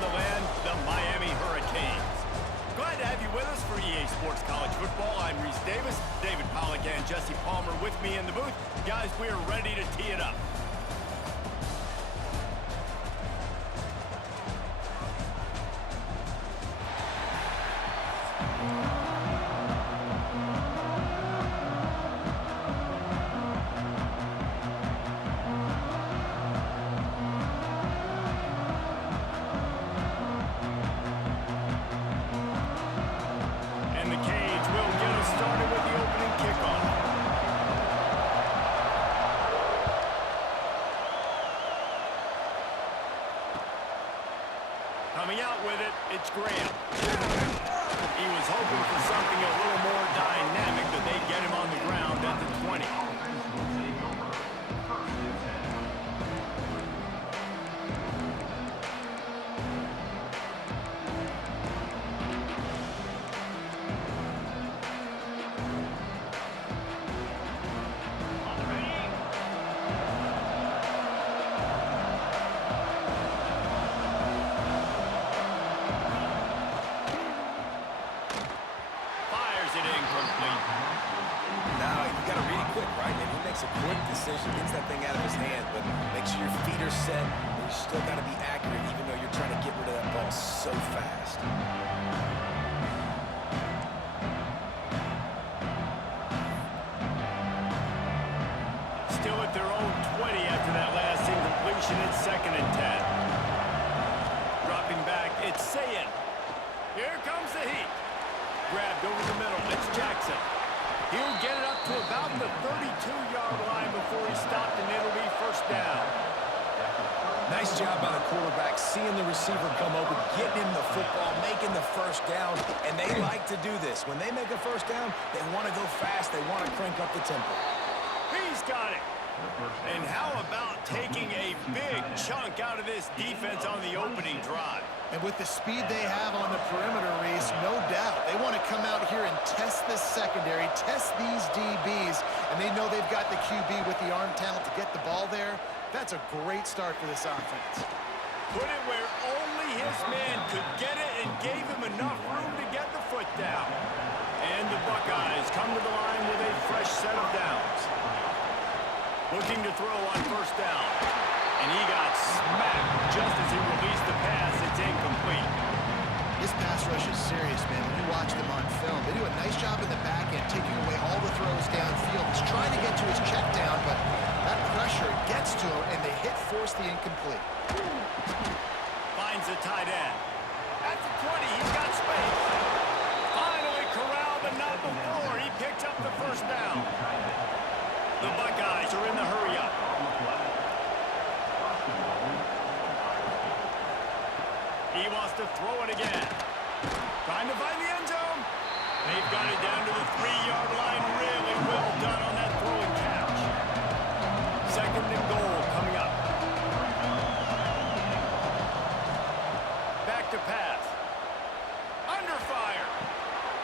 in the land, the Miami Hurricanes. Glad to have you with us for EA Sports College Football. I'm Reese Davis, David Pollack and Jesse Palmer with me in the booth. Guys, we are ready to tee it up. Coming out with it, it's Graham. He was hoping for something a little more dynamic, but they get him on the ground at the 20. A quick decision, gets that thing out of his hand, but make sure your feet are set, and you still got to be accurate even though you're trying to get rid of that ball so fast. Still at their own 20 after that last incompletion. It's 2nd and 10. Dropping back, it's Sayin. Here comes the heat. Grabbed over the middle, it's Jackson. He'll get it up to about the 32-yard line before he's stopped, and it'll be first down. Nice job by the quarterback, seeing the receiver come open, getting him the football, making the first down, and they like to do this. When they make a first down, they want to go fast, they want to crank up the tempo. He's got it. And how about taking a big chunk out of this defense on the opening drive? And with the speed they have on the perimeter, Reese, no doubt, they want to come out here and test this secondary, test these DBs, and they know they've got the QB with the arm talent to get the ball there. That's a great start for this offense. Put it where only his man could get it and gave him enough room to get the foot down. And the Buckeyes come to the line with a fresh set of downs. Looking to throw on first down. And he got smacked just as he released the pass. It's incomplete. This pass rush is serious, man. When you watch them on film, they do a nice job in the back end, taking away all the throws downfield. He's trying to get to his check down, but that pressure gets to him, and the hit forced the incomplete. Finds a tight end. At the 20, he's got space. Finally corralled, but not before. He picked up the first down. The Buckeyes are in the hurry-up. He wants to throw it again. Trying to find the end zone. They've got it down to the 3-yard line. Really well done on that throw and catch. 2nd and goal coming up. Back to pass. Under fire.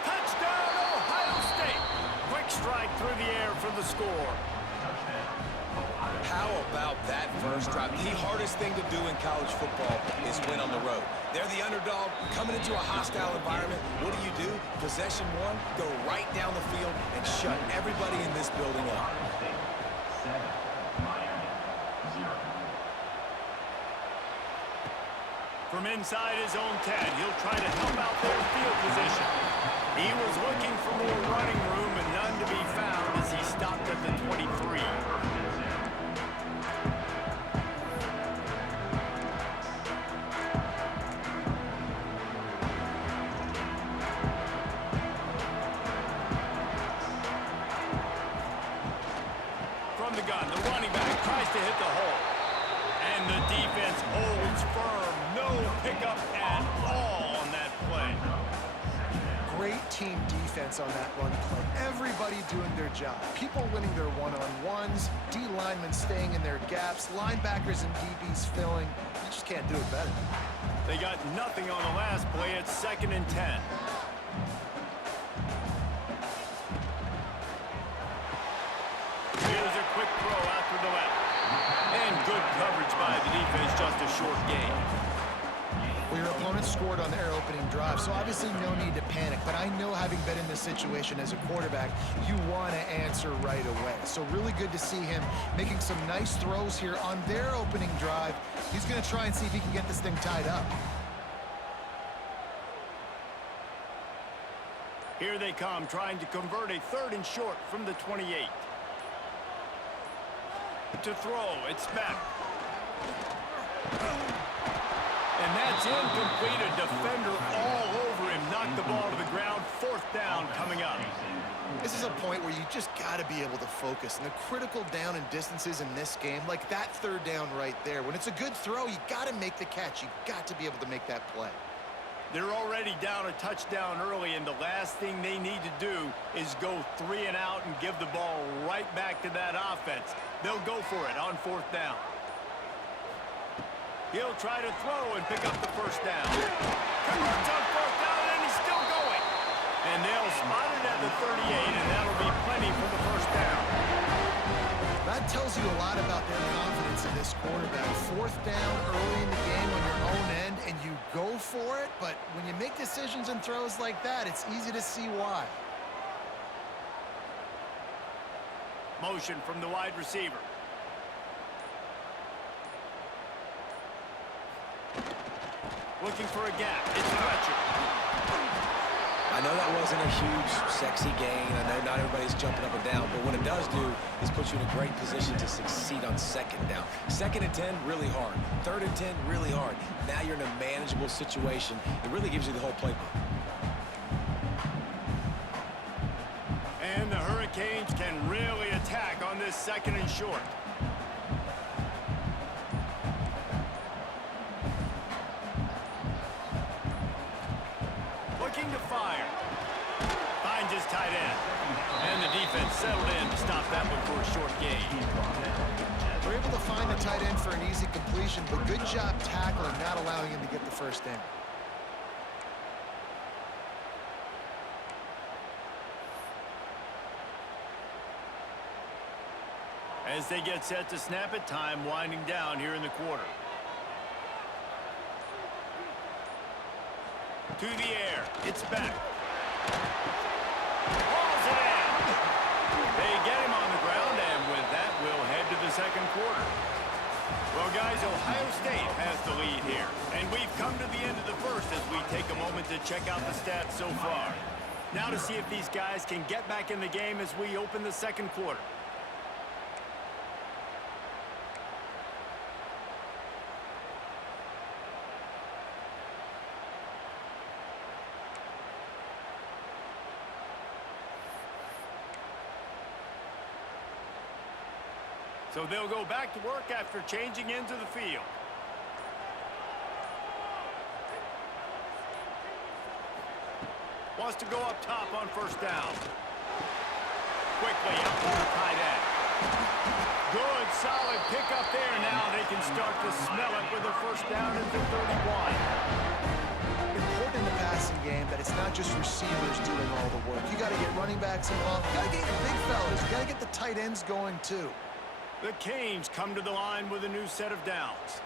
Touchdown, Ohio State. Quick strike through the air for the score. How about that first drive? The hardest thing to do in college football is win on the road. They're the underdog, coming into a hostile environment. What do? Possession one, go right down the field and shut everybody in this building up. From inside his own 10, he'll try to help out their field position. He was looking for more running room and none to be found as he stopped at the 23. From the gun, the running back tries to hit the hole. And the defense holds firm. No pickup at all on that play. Great team defense on that run play. Everybody doing their job. People winning their one-on-ones, D linemen staying in their gaps, linebackers and DBs filling. You just can't do it better. They got nothing on the last play. It's 2nd and 10. Here's a quick throw after the left. And good coverage by the defense, just a short gain. Well, you're scored on their opening drive, so obviously no need to panic. But I know, having been in this situation as a quarterback, you want to answer right away. So really good to see him making some nice throws here on their opening drive. He's going to try and see if he can get this thing tied up. Here they come, trying to convert a 3rd and short from the 28. To throw, it's back. And that's incomplete. A defender all over him. Knocked the ball to the ground. 4th down coming up. This is a point where you just got to be able to focus. And the critical down and distances in this game, like that 3rd down right there, when it's a good throw, you got to make the catch. You got to be able to make that play. They're already down a touchdown early, and the last thing they need to do is go 3 and out and give the ball right back to that offense. They'll go for it on 4th down. He'll try to throw and pick up the 1st down. Converts on 4th down, and he's still going. And they'll spot it at the 38, and that'll be plenty for the 1st down. That tells you a lot about their confidence in this quarterback. 4th down early in the game on your own end, and you go for it, but when you make decisions and throws like that, it's easy to see why. Motion from the wide receiver. Looking for a gap. It's Fletcher. I know that wasn't a huge, sexy gain. I know not everybody's jumping up and down, but what it does do is put you in a great position to succeed on 2nd down. 2nd and 10, really hard. 3rd and 10, really hard. Now you're in a manageable situation. It really gives you the whole playbook. And the Hurricanes can really attack on this 2nd and short. Looking to fire. Finds his tight end. And the defense settled in to stop that one for a short gain. They're able to find the tight end for an easy completion, but good job tackling, not allowing him to get the 1st down. As they get set to snap it, time winding down here in the quarter. To the air. It's back. Hauls it in. They get him on the ground, and with that, we'll head to the 2nd quarter. Well, guys, Ohio State has the lead here. And we've come to the end of the 1st as we take a moment to check out the stats so far. Now to see if these guys can get back in the game as we open the 2nd quarter. So they'll go back to work after changing into the field. Wants to go up top on 1st down. Quickly out to the tight end. Good, solid pickup there. Now they can start to smell it with a 1st down at the 31. Important in the passing game that it's not just receivers doing all the work. You got to get running backs involved. You got to get your big fellas. You got to get the tight ends going too. The Canes come to the line with a new set of downs.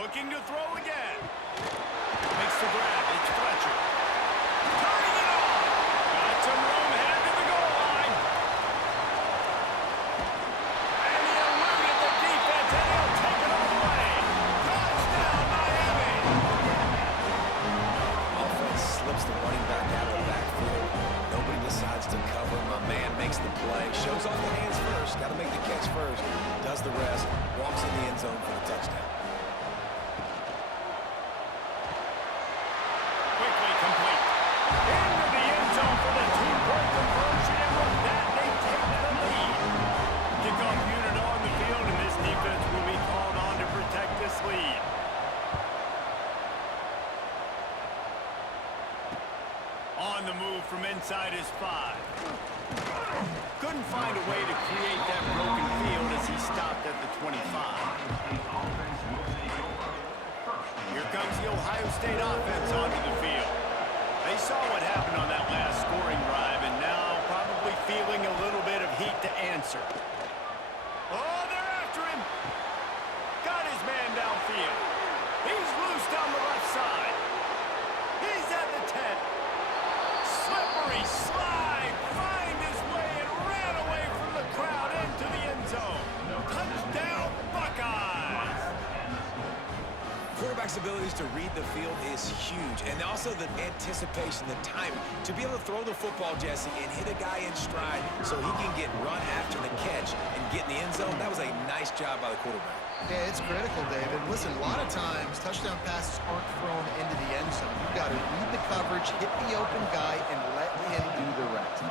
Looking to throw again. Makes the grab. It's Fletcher. Turning it on. Got some room headed to the goal line. And he eluded the defense, and he'll take it all the way. Touchdown, Miami. Offense slips the running back out of the backfield. Nobody decides to cover. My man makes the play. Shows off the hands first. Got to make the catch first. Does the rest. Walks in the end zone for the touchdown. Quickly complete. Into the end zone for the 2-point conversion, and with that, they take the lead. Kickoff unit on the field, and this defense will be called on to protect this lead. On the move from inside his 5. Couldn't find a way to create that broken field as he stopped at the 25. Here comes the Ohio State offense onto the field. They saw what happened on that last scoring drive, and now probably feeling a little bit of heat to answer. Oh, quarterback's abilities to read the field is huge. And also the anticipation, the timing. To be able to throw the football, Jesse, and hit a guy in stride so he can get run after the catch and get in the end zone, that was a nice job by the quarterback. Yeah, it's critical, David. Listen, a lot of times, touchdown passes aren't thrown into the end zone. You've got to read the coverage, hit the open guy, and let him do the rest.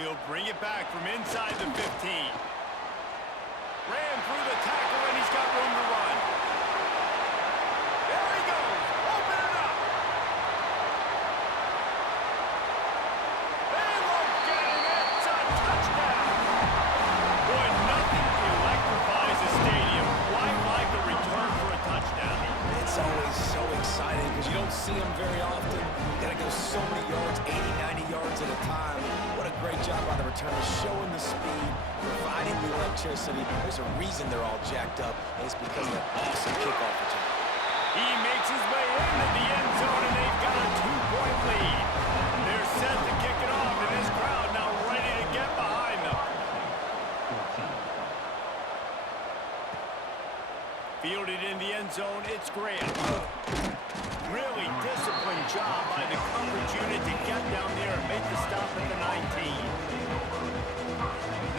He'll bring it back from inside the 15. Ran through the tackle, and he's got room to run. There he goes. Open it up. They won't get him. It's a touchdown. Boy, nothing electrifies a stadium quite like a return for a touchdown. It's always so exciting because you don't see them very often. You got to go so many yards, 80, 90 yards at a time. What a great job by the returners, showing the speed, providing the electricity. There's a reason they're all jacked up, and it's because of that awesome kickoff return. He makes his way into the end zone, and they've got a 2-point lead. They're set to kick it off, and this crowd now ready to get behind them. Fielded in the end zone, it's Graham. Really disciplined job by the coverage unit to get down there and make the stop at the 19.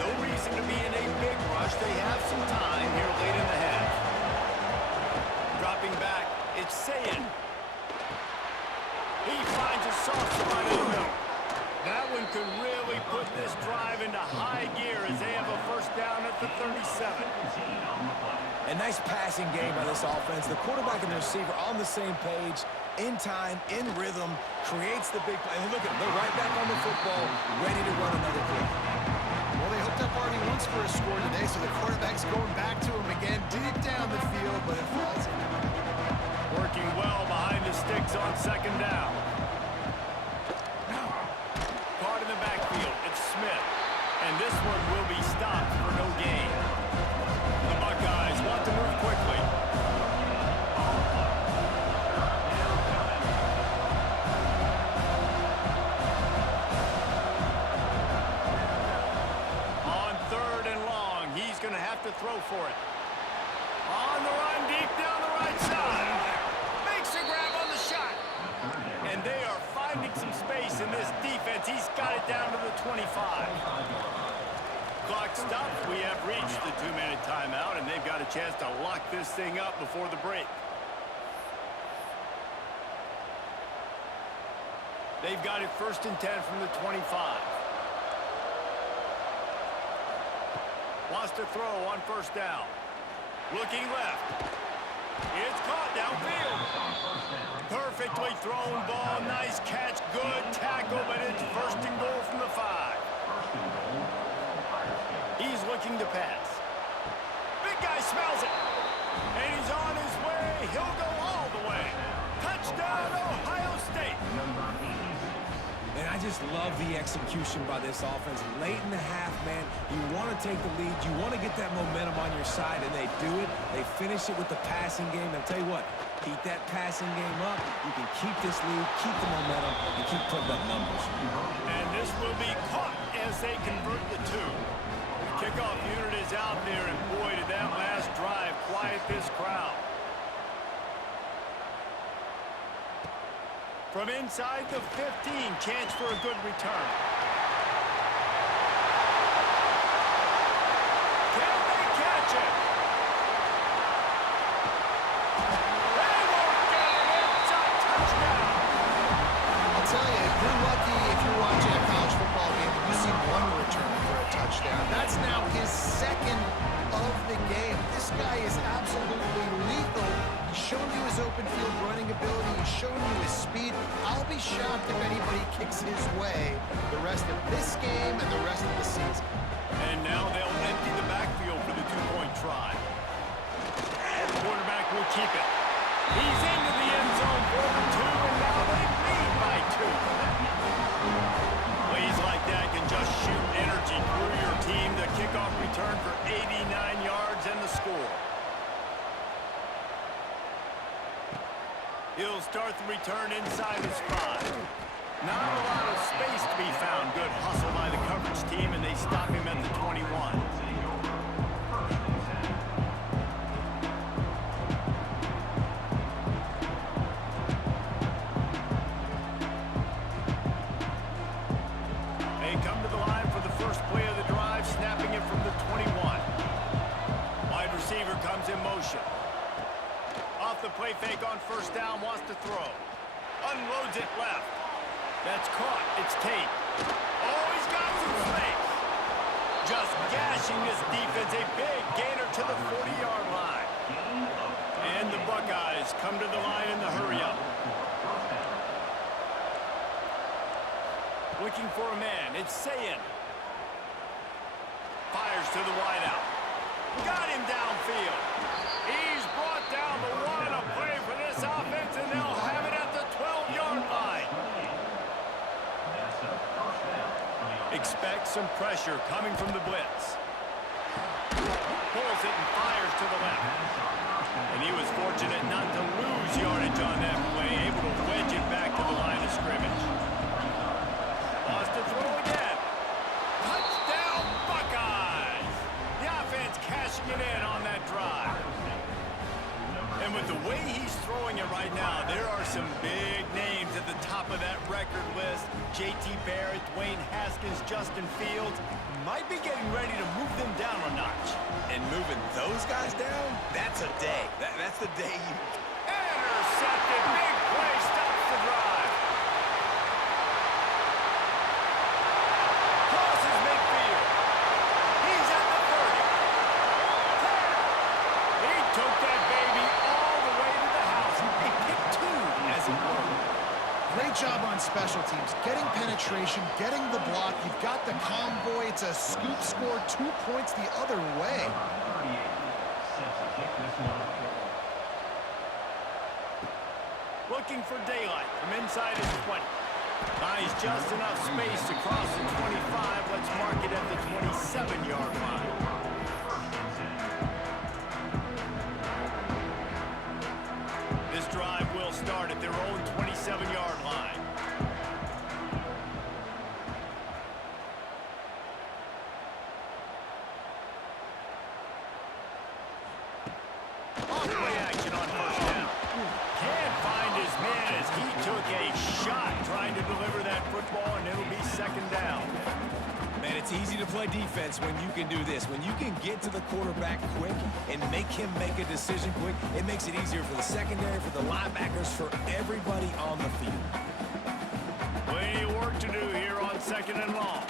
No reason to be in a big rush. They have some time here late in the half. Dropping back, it's Sayin. He finds a soft spot in the middle. That one could really put this drive into high gear as they have a first down at the 37. A nice passing game by this offense. The quarterback and the receiver on the same page, in time, in rhythm, creates the big play. And look at them, they're right back on the football, ready to run another play. Well, they hooked up already once for a score today, so the quarterback's going back to him again, deep down the field, but it falls in. Working well behind the sticks on second down. Caught in the backfield, it's Smith. And this one will be stopped for no gain. The Buckeyes want to move quickly. On 3rd and long, he's going to have to throw for it. On the run, deep down the right side. Makes a grab on the shot. And they are finding some space in this defense. He's got it down to the 25. Clock stops. We have reached the 2-minute timeout, and they've got a chance to lock this thing up before the break. They've got it 1st and 10 from the 25. Wants to throw on 1st down. Looking left. It's caught downfield. Perfectly thrown ball. Nice catch. Good tackle, but it's 1st and goal from the 5. He's looking to pass. Big guy smells it. And he's on his way. He'll go all the way. Touchdown, Ohio State. And I just love the execution by this offense. Late in the half, man, you want to take the lead. You want to get that momentum on your side, and they do it. They finish it with the passing game. I'll tell you what, keep that passing game up. You can keep this lead, keep the momentum, and keep putting up numbers. And this will be caught as they convert the 2. The kickoff unit is out there, and boy, did that last drive quiet this crowd. From inside the 15, chance for a good return. Can they catch it? They won't get it. It's a touchdown. I'll tell you, if you're lucky, if you're watching a college football game and you see one return for a touchdown, that's now his 2nd of the game. This guy is absolutely lethal. He's shown you his open field running ability. He's shown you his speed. I'll be shocked if anybody kicks his way the rest of this game and the rest of the season. And now they'll empty the backfield for the 2-point try. The quarterback will keep it. He's into the end zone for the 2, and now they lead by 2. Plays like that can just shoot energy through your team. The kickoff return for 89 yards and the score. He'll start the return inside his 5. Not a lot of space to be found. Good hustle by the coverage team, and they stop him at the 21. in motion. Off the play fake on first down, wants to throw. Unloads it left. That's caught. It's Tate. Oh, he's got some space. Just gashing this defense. A big gainer to the 40-yard line. And the Buckeyes come to the line in the hurry-up. Looking for a man. It's Sayin. Fires to the wideout. Got him downfield. He's brought down the one. A play for this offense, and they'll have it at the 12-yard line. Expect some pressure coming from the blitz. Pulls it and fires to the left. And he was fortunate not to lose yardage on that play, able to wedge it back to the line of scrimmage. Wants to throw again. Touchdown, Buckeyes! The offense cashing it in on that drive. And with the way he's throwing it right now, there are some big names at the top of that record list. J.T. Barrett, Dwayne Haskins, Justin Fields might be getting ready to move them down a notch. And moving those guys down, that's a day. That's the day you... Intercepted. Big play. Stops the drive. Crosses midfield. He's at the 30. He took that baby all the way to the house. He picked two, as it were. Great job on special teams, getting penetration, getting the block. You've got the convoy. It's a scoop score, 2 points the other way. Looking for daylight from inside his 20. Buys just enough space to cross the 25. Let's mark it at the 27-yard line. This drive will start at their own 27-yard line. Off-play action on first down. Can't find his man as he took a shot trying to deliver that football, and it'll be second down. Man, it's easy to play defense when you can do this. When you can get to the quarterback quick and make him make a decision quick, it makes it easier for the secondary, for the linebackers, for everybody on the field. Plenty of work to do here on second and long.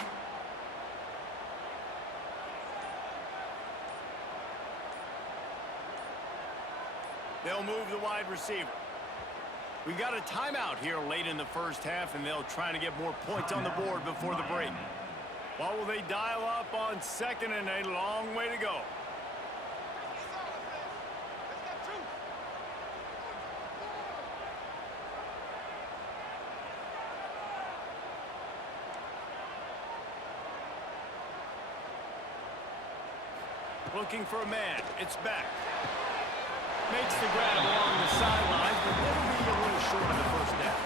They'll move the wide receiver. We got a timeout here late in the first half, and they'll try to get more points on the board before the break. What will they dial up on second, and a long way to go? Looking for a man. It's back. Makes the grab along the sidelines, but it'll be a little short of the first down.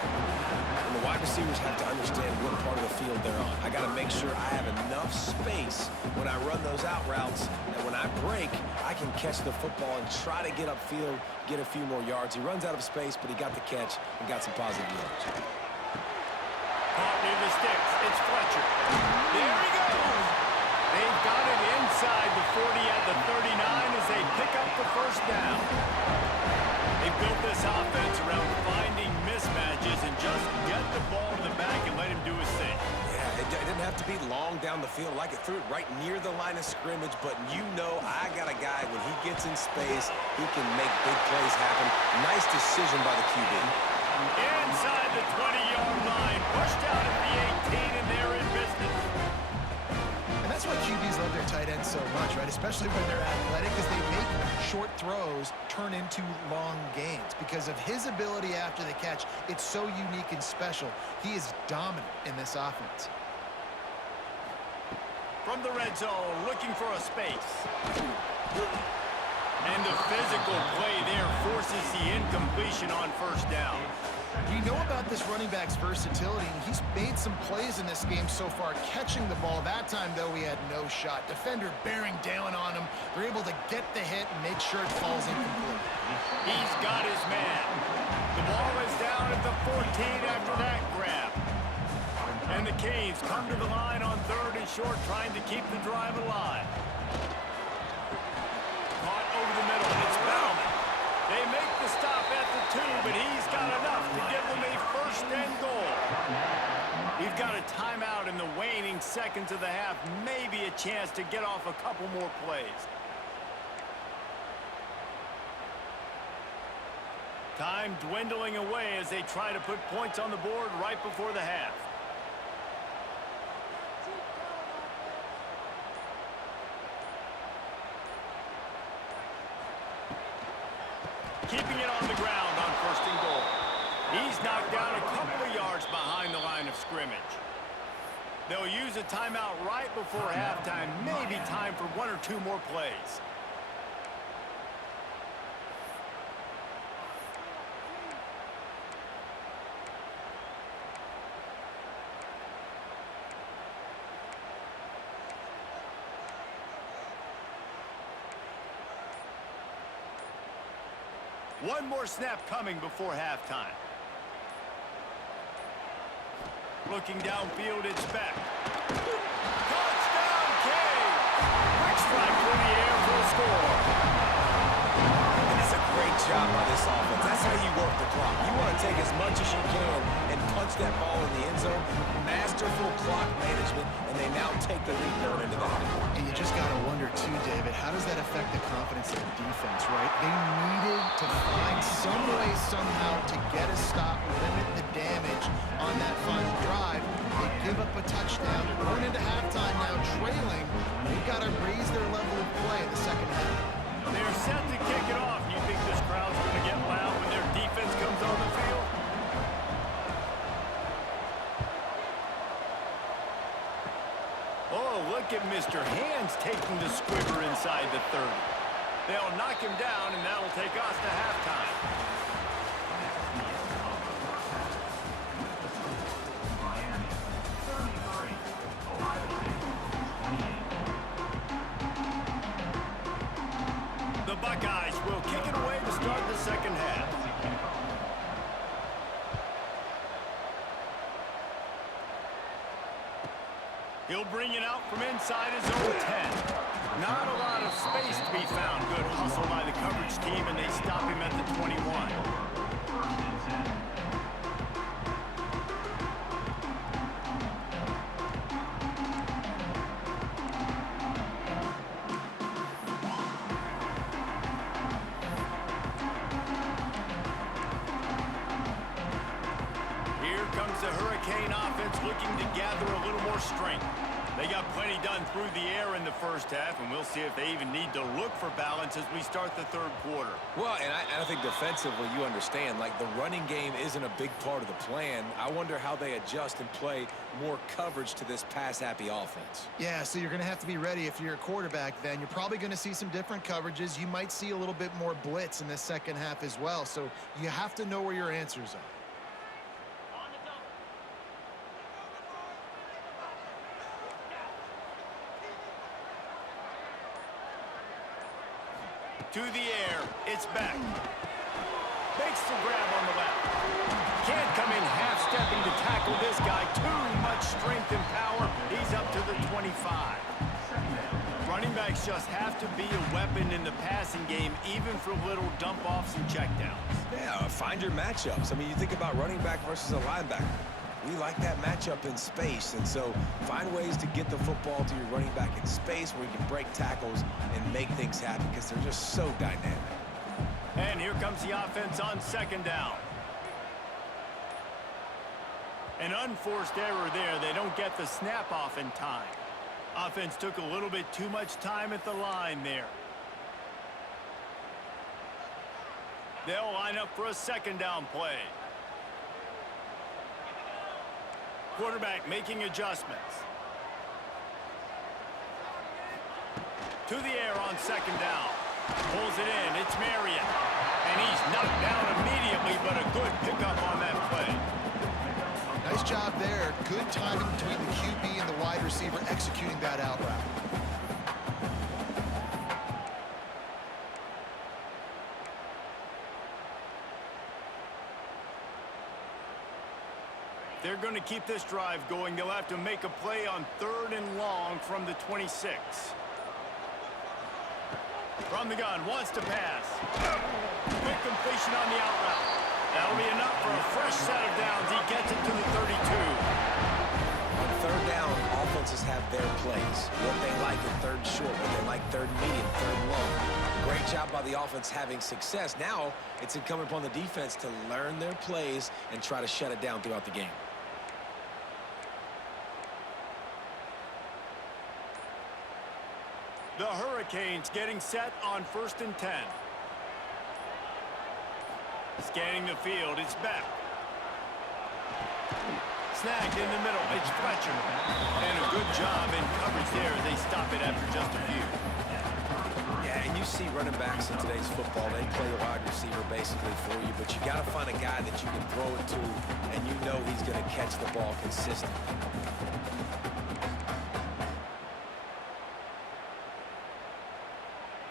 And the wide receivers have to understand what part of the field they're on. I got to make sure I have enough space when I run those out routes that when I break, I can catch the football and try to get upfield, get a few more yards. He runs out of space, but he got the catch and got some positive yards. Caught near the sticks. It's Fletcher. There he goes. They've got it inside the 40 at the 39 as they pick up the first down. They built this offense around finding mismatches and just get the ball to the back and let him do his thing. Yeah, it didn't have to be long down the field. Like it threw it right near the line of scrimmage, but you know I got a guy, when he gets in space, he can make big plays happen. Nice decision by the QB. Inside the 20-yard line, pushed out at the 18, and they're in business. And that's why QBs love their tight ends so much, right? Especially when they're athletic, because they make short throws turn into long gains. Because of his ability after the catch, it's so unique and special. He is dominant in this offense. From the red zone, looking for a space. And the physical play there forces the incompletion on first down. We know about this running back's versatility, and he's made some plays in this game so far, catching the ball. That time, though, he had no shot. Defender bearing down on him. They're able to get the hit and make sure it falls incomplete. He's got his man. The ball is down at the 14 after that grab. And the Canes come to the line on third and short, trying to keep the drive alive. Caught over the middle. It's and goal. We've got a timeout in the waning seconds of the half. Maybe a chance to get off a couple more plays. Time dwindling away as they try to put points on the board right before the half. Keeping it on the ground on first and goal. He's knocked down a couple of yards behind the line of scrimmage. They'll use a timeout right before halftime. Maybe time for one or two more plays. One more snap coming before halftime. Looking downfield, it's back. Touchdown, Cade! Quick strike through the air for a score. And it's a great job by this offense. That's how you work the clock. You want to take as much as you can and punch that ball in the end zone. Masterful clock management, and they now take the lead going into that. And you just got to wonder, too, David, how does that affect the confidence of the defense, right? They needed to find some way, somehow, to get a stop, limit the damage on that final drive. They give up a touchdown. They're going into halftime now, trailing. They've got to raise their level of play in the second half. They're set to kick it off. You think this crowd's going to get loud when their defense comes on the field? Oh, look at Mr. Hands taking the squibber inside the 30. They'll knock him down, and that'll take us to halftime. The Buckeyes will kick it away to start the second half. He'll bring it out from inside his own 10. Not a lot of space to be found. Good hustle by the coverage team, and they stop him at the 21. The Hurricane offense looking to gather a little more strength. They got plenty done through the air in the first half, and we'll see if they even need to look for balance as we start the third quarter. Well, and I think defensively, you understand, like the running game isn't a big part of the plan. I wonder how they adjust and play more coverage to this pass-happy offense. Yeah, so you're going to have to be ready if you're a quarterback then. You're probably going to see some different coverages. You might see a little bit more blitz in the second half as well, so you have to know where your answers are. To the air, it's back. Makes the grab on the left. Can't come in half-stepping to tackle this guy. Too much strength and power. He's up to the 25. Running backs just have to be a weapon in the passing game, even for little dump-offs and checkdowns. Yeah, find your matchups. I mean, you think about running back versus a linebacker. We like that matchup in space, and so find ways to get the football to your running back in space where you can break tackles and make things happen because they're just so dynamic. And here comes the offense on second down. An unforced error there. They don't get the snap off in time. Offense took a little bit too much time at the line there. They'll line up for a second down play. Quarterback making adjustments. To the air on second down. Pulls it in. It's Marion. And he's knocked down immediately, but a good pickup on that play. Nice job there. Good timing between the QB and the wide receiver executing that out route. They're going to keep this drive going. They'll have to make a play on 3rd and long from the 26. From the gun, wants to pass. Quick completion on the out route. That'll be enough for a fresh set of downs. He gets it to the 32. On third down, offenses have their plays. What they like in third and short, what they like third and medium, third and long. Great job by the offense having success. Now it's incumbent upon the defense to learn their plays and try to shut it down throughout the game. The Hurricanes getting set on 1st and 10. Scanning the field, it's Beck. Snagged in the middle, it's Fletcher. And a good job in coverage there as they stop it after just a few. Yeah, and you see running backs in today's football, they play a wide receiver basically for you, but you got to find a guy that you can throw it to, and you know he's going to catch the ball consistently.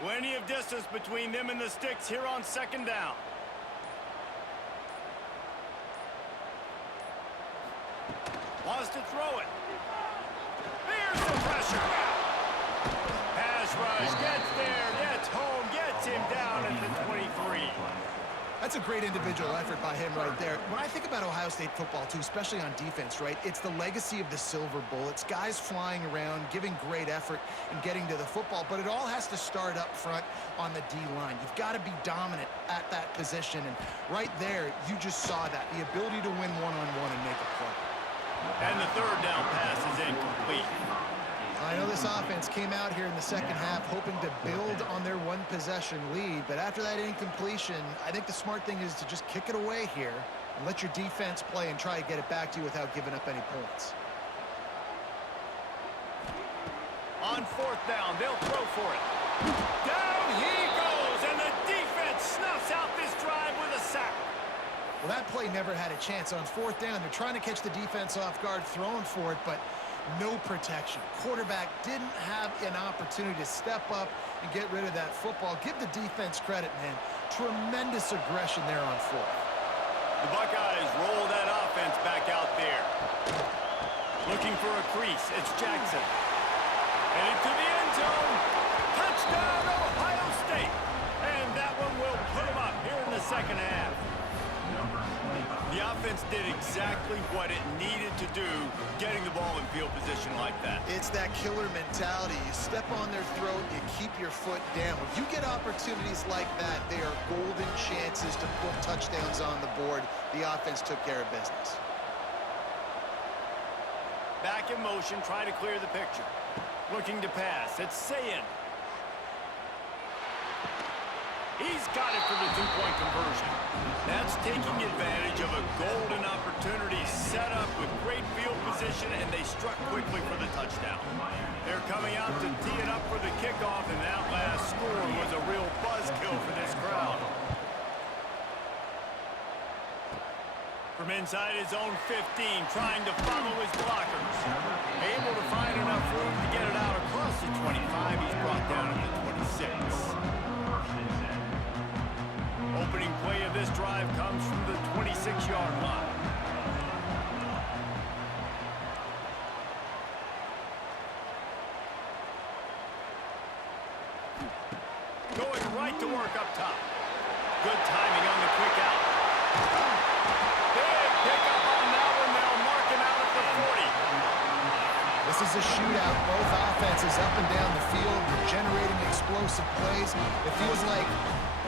Plenty of distance between them and the sticks here on 2nd down. Wants to throw it. There's the pressure. Pass rush, gets there, gets home, gets him down at the 23. That's a great individual effort by him right there. When I think about Ohio State football, too, especially on defense, right, it's the legacy of the Silver Bullets, guys flying around, giving great effort and getting to the football, but it all has to start up front on the D-line. You've got to be dominant at that position, and right there, you just saw that, the ability to win one-on-one and make a play. And the 3rd down pass is incomplete. I know this offense came out here in the second half hoping to build on their one-possession lead, but after that incompletion, I think the smart thing is to just kick it away here and let your defense play and try to get it back to you without giving up any points. On 4th down, they'll throw for it. Down he goes, and the defense snuffs out this drive with a sack. Well, that play never had a chance. On 4th down, they're trying to catch the defense off guard, throwing for it, but no protection. Quarterback didn't have an opportunity to step up and get rid of that football. Give the defense credit, man. Tremendous aggression there on 4th. The Buckeyes roll that offense back out there. Looking for a crease, it's Jackson. Headed to the end zone. Touchdown, Ohio State. And that one will put them up here in the second half. The offense did exactly what it needed to do, getting the ball in field position like that. It's that killer mentality. You step on their throat, you keep your foot down. When you get opportunities like that, they are golden chances to put touchdowns on the board. The offense took care of business. Back in motion, trying to clear the picture. Looking to pass, it's Sayin. He's got it for the 2-point conversion. That's taking advantage of a golden opportunity set up with great field position, and they struck quickly for the touchdown. They're coming out to tee it up for the kickoff, and that last score was a real buzzkill for this crowd. From inside his own 15, trying to follow his blockers. Able to find enough room to get it out across the 25. He's brought down to the 26. Opening play of this drive comes from the 26-yard line. Going right to work up top. Good timing on the quick out. Big pickup on that one. They'll mark him out at the 40. This is a shootout. Both offenses up and down the field. They're generating explosive plays. It feels like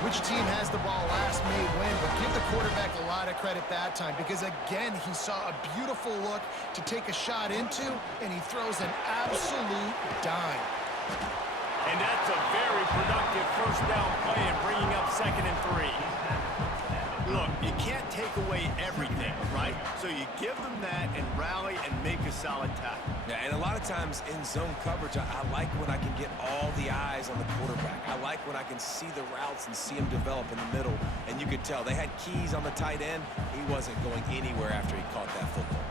which team has the ball last may win, but give the quarterback a lot of credit that time because, again, he saw a beautiful look to take a shot into, and he throws an absolute dime. And that's a very productive first down play and bringing up 2nd and 3. Look, you can't take away everything, right? So you give them that and rally and make a solid tackle. Yeah, and a lot of times in zone coverage, I like when I can get all the eyes on the quarterback. I like when I can see the routes and see him develop in the middle. And you could tell they had keys on the tight end. He wasn't going anywhere after he caught that football.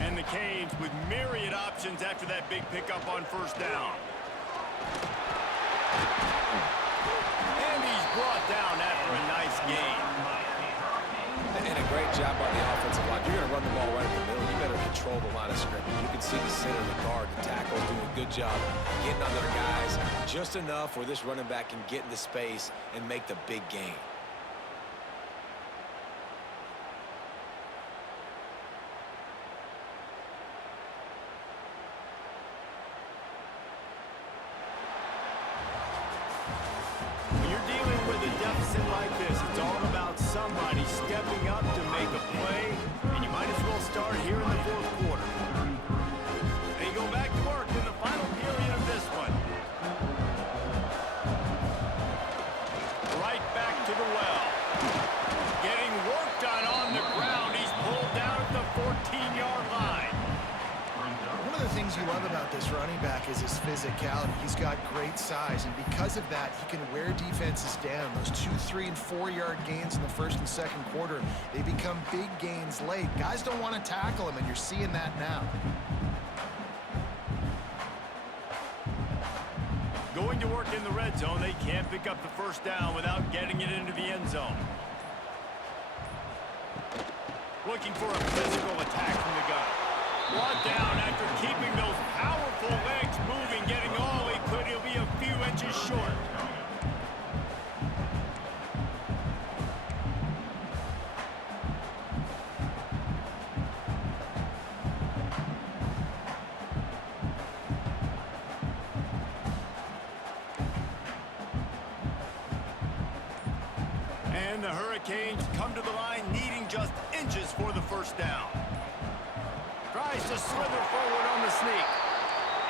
And the Canes with myriad options after that big pickup on first down. And he's brought down after a nice gain. And a great job by the offensive line. You're going to run the ball right in the middle. You better control the line of scrimmage. You can see the center, the guard, the tackle doing a good job getting on their guys just enough where this running back can get into space and make the big gain. lesson like this, it's all about somebody stepping up to make a play, and you might as well start here in the fourth quarter. They go back to work in the final period of this one. Right back to the well. Getting work done on the ground. He's pulled down at the 14-yard line. One of the things you love about this running back is his physicality. He's got great size, and because of that, he can wear defenses down. Those 2, 3, and 4-yard gains in the first and second quarter, they become big gains late. Guys don't want to tackle him, and you're seeing that now. Going to work in the red zone, they can't pick up the first down without getting it into the end zone. Looking for a physical attack from the gun. Brought down after keeping those powerful legs moving, getting all he could. He'll be a few inches short. And the Hurricanes come to the line needing just inches for the first down. Tries to slither forward on the sneak.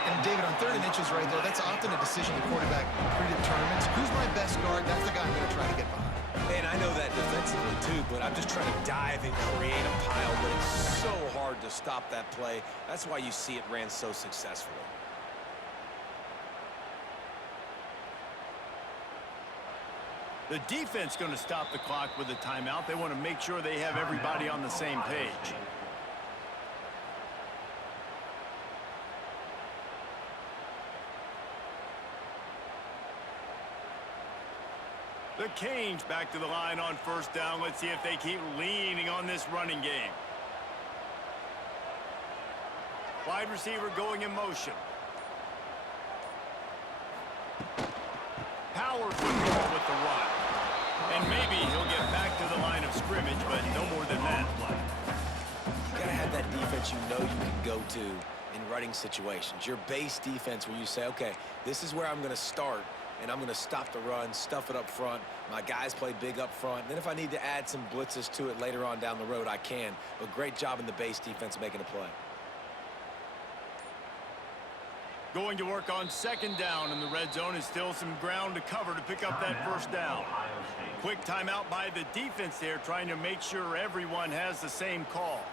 And David, on 3rd and inches right there, that's often a decision the quarterback predetermines. Who's my best guard? That's the guy I'm going to try to get behind. And I know that defensively too, but I'm just trying to dive and create a pile, but it's so hard to stop that play. That's why you see it ran so successfully. The defense going to stop the clock with a timeout. They want to make sure they have everybody on the same page. The Canes back to the line on first down. Let's see if they keep leaning on this running game. Wide receiver going in motion. Power football with the run. And maybe he'll get back to the line of scrimmage, but no more than that. You gotta have that defense you know you can go to in running situations. Your base defense where you say, okay, this is where I'm gonna start, and I'm going to stop the run, stuff it up front. My guys play big up front. And then if I need to add some blitzes to it later on down the road, I can. But great job in the base defense making a play. Going to work on second down in the red zone is still some ground to cover to pick up that first down. Quick timeout by the defense there, trying to make sure everyone has the same call.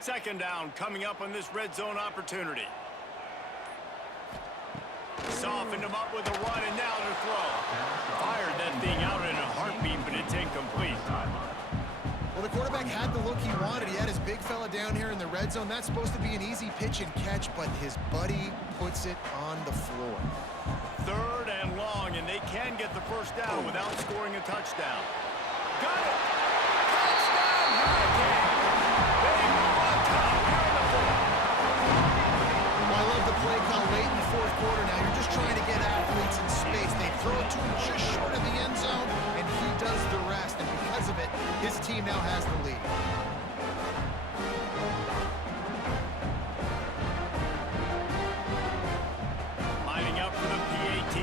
Second down coming up on this red zone opportunity. Softened him up with a run, and now to throw. Fired that thing out in a heartbeat, but it's incomplete. Well, the quarterback had the look he wanted. He had his big fella down here in the red zone. That's supposed to be an easy pitch and catch, but his buddy puts it on the floor. Third and long, and they can get the first down without scoring a touchdown. Got it! Touchdown, Hurricane! They move on top here in the fourth. Well, I love the play call late in the fourth quarter now. You're just trying to get athletes in space. They throw it to him just short of the end zone, and he does the rest. And because of it, his team now has the lead. Lining up for the PAT.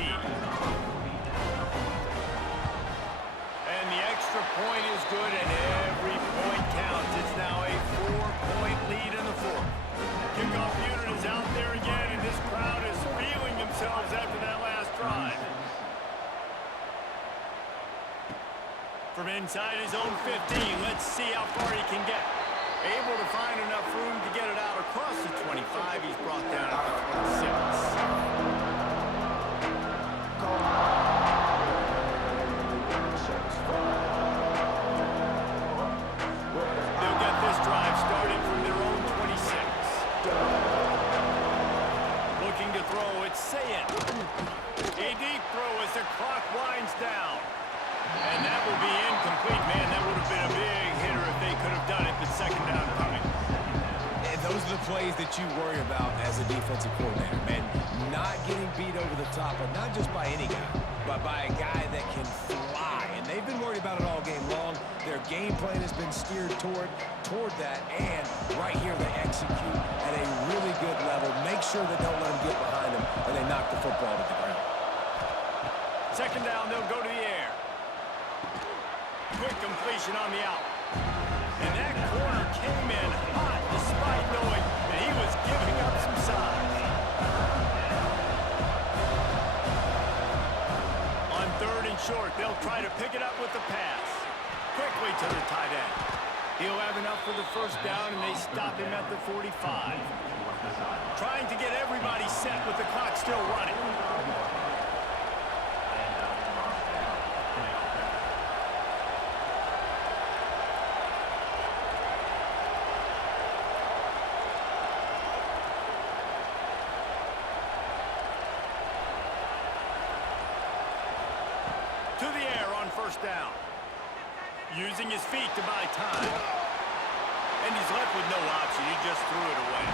And the extra point is good, and every point counts. It's now a 4-point lead in the fourth. Kickoff unit is out there again, and this crowd is feeling themselves after that last drive. From inside his own 15, let's see how far he can get. Able to find enough room to get it out across the 25. He's brought down at the 26. They'll get this drive started from their own 26. Looking to throw, it's Sayin. A deep throw as the clock winds down. And that will be incomplete. Man, that would have been a big hitter if they could have done it. The second down coming. And those are the plays that you worry about as a defensive coordinator, man. Not getting beat over the top, but not just by any guy, but by a guy that can fly about it all game long. Their game plan has been steered toward that, and right here they execute at a really good level. Make sure they don't let them get behind them and they knock the football to the ground. Second down, they'll go to the air. Quick completion on the out. And that corner came in hot despite knowing that he was giving up some size. On third and short, they'll try to pick it up with the pass. Quickly to the tight end. He'll have enough for the first down, and they stop him at the 45. Trying to get everybody set with the clock still running. To the air on first down. Using his feet to buy time. And he's left with no option. He just threw it away.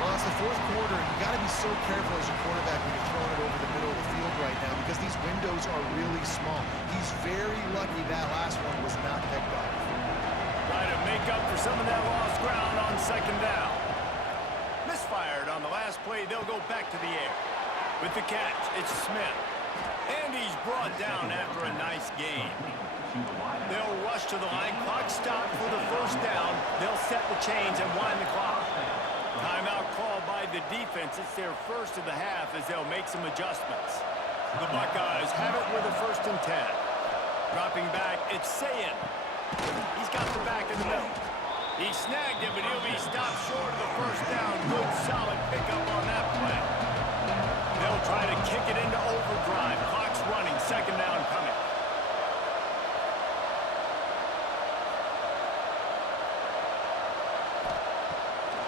Well, it's the fourth quarter, and you got to be so careful as a quarterback when you're throwing it over the middle of the field right now because these windows are really small. He's very lucky that last one was not picked off. Try to make up for some of that lost ground on second down. Misfired on the last play. They'll go back to the air. With the catch, it's Smith. And he's brought down after a nice gain. They'll rush to the line. Clock stopped for the first down. They'll set the chains and wind the clock. Timeout called by the defense. It's their first of the half as they'll make some adjustments. The Buckeyes have it with a 1st and 10. Dropping back, it's Sayin. He's got the back in the middle. He snagged it, but he'll be stopped short of the first down. Good, solid pickup on that play. They'll try to kick it into overdrive. Clock's running. Second down coming.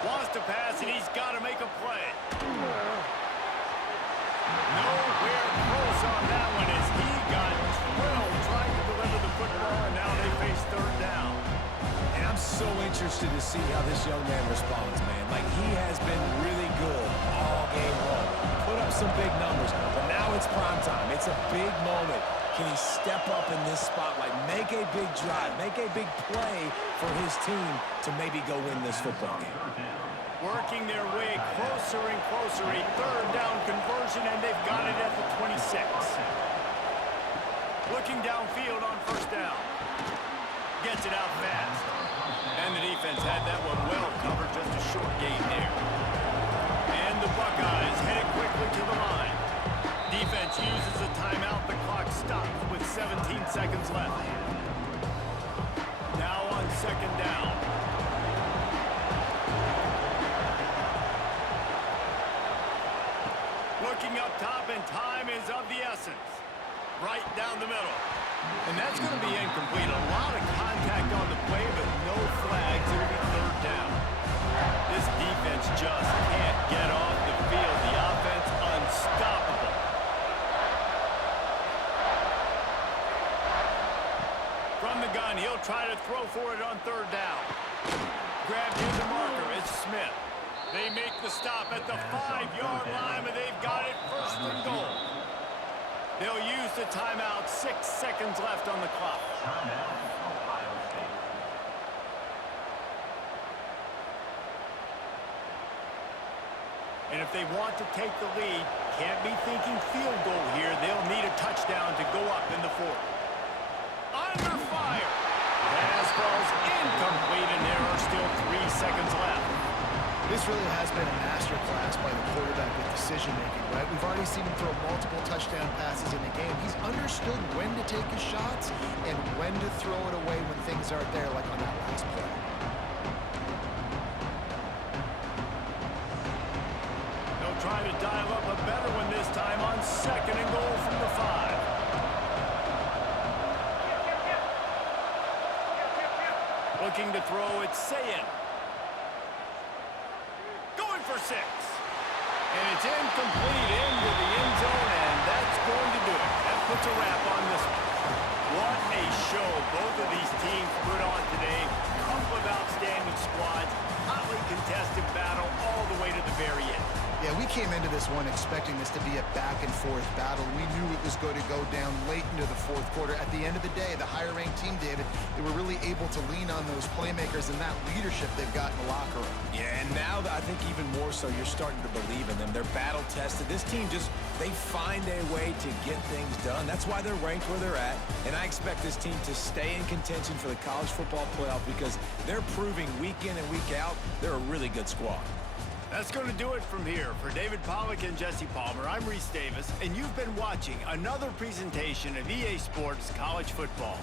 Wants to pass, and he's got to make a play. Nowhere close on that one as he got 12 trying to deliver the football, and now they face third down. And I'm so interested to see how this young man responds, man. Like, he has been really good all game long. Put up some big numbers, but now it's prime time. It's a big moment. Can he step up in this spotlight, make a big drive, make a big play for his team to maybe go win this football game? Working their way closer and closer. A third down conversion, and they've got it at the 26. Looking downfield on first down. Gets it out fast. And the defense had that one well covered. Just a short gain there. And the Buckeyes headed quickly to the line. Defense uses a timeout. The clock stops with 17 seconds left. Now on second down. Looking up top, and time is of the essence. Right down the middle. And that's going to be incomplete. A lot of contact on the play, but no flags. It'll be third down. This defense just can't get off the field. The offense unstoppable. From the gun, he'll try to throw for it on third down. Grabbed in the marker. It's Smith. They make the stop at the 5-yard line, but they've got it 1st and goal. They'll use the timeout. 6 seconds left on the clock. And if they want to take the lead, can't be thinking field goal here. They'll need a touchdown to go up in the 4th. Under fire. Pass falls incomplete, and there are still 3 seconds left. This really has been a masterclass by the quarterback with decision-making, right? We've already seen him throw multiple touchdown passes in the game. He's understood when to take his shots and when to throw it away when things aren't there, like on that last play. They'll try to dial up a better one this time on second and goal from the 5. Looking to throw, it's Sayin. Going for 6. And it's incomplete into the end zone, and that's going to do it. That puts a wrap on this one. What a show both of these teams put on today. Couple of outstanding squads, hotly contested battle all the way to the very end. Yeah, we came into this one expecting this to be a back-and-forth battle. We knew it was going to go down late into the fourth quarter. At the end of the day, the higher-ranked team, David, they were really able to lean on those playmakers and that leadership they've got in the locker room. Yeah, and now I think even more so, you're starting to believe in them. They're battle-tested. This team they find a way to get things done. That's why they're ranked where they're at, and I expect this team to stay in contention for the college football playoff because they're proving week in and week out they're a really good squad. That's going to do it from here. For David Pollack and Jesse Palmer, I'm Reese Davis, and you've been watching another presentation of EA Sports College Football.